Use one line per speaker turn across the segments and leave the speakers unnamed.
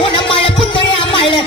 หัวหน้าใหม่เลยคุณตัวหน้าใหม่เลย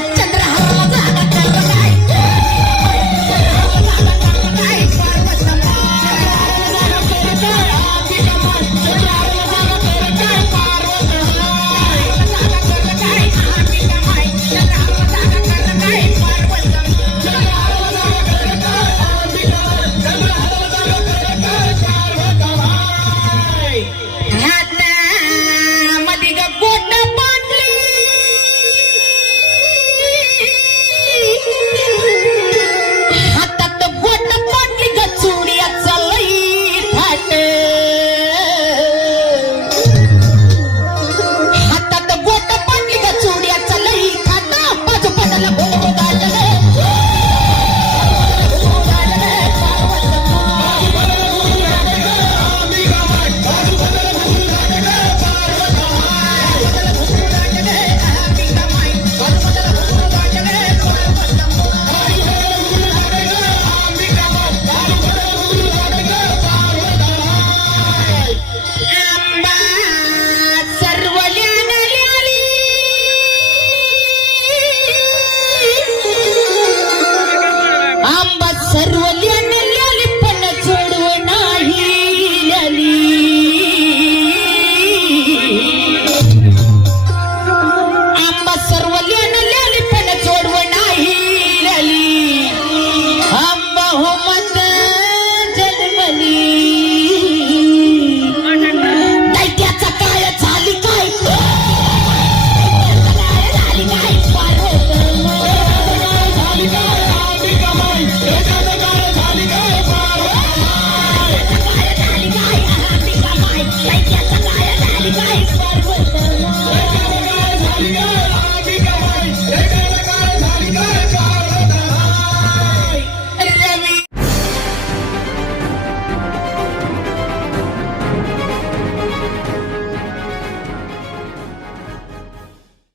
ಸರ್ವ